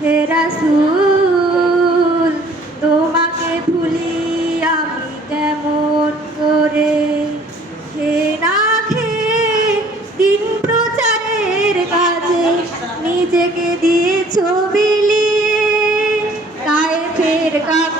হে রাসূল তোমাকে ভুলি আমি কেমন করে, হে না খেয়ে দিন প্রচারের কাজে নিজেকে দিয়েছো বিলিয়ে, তায়েফের কাফেলা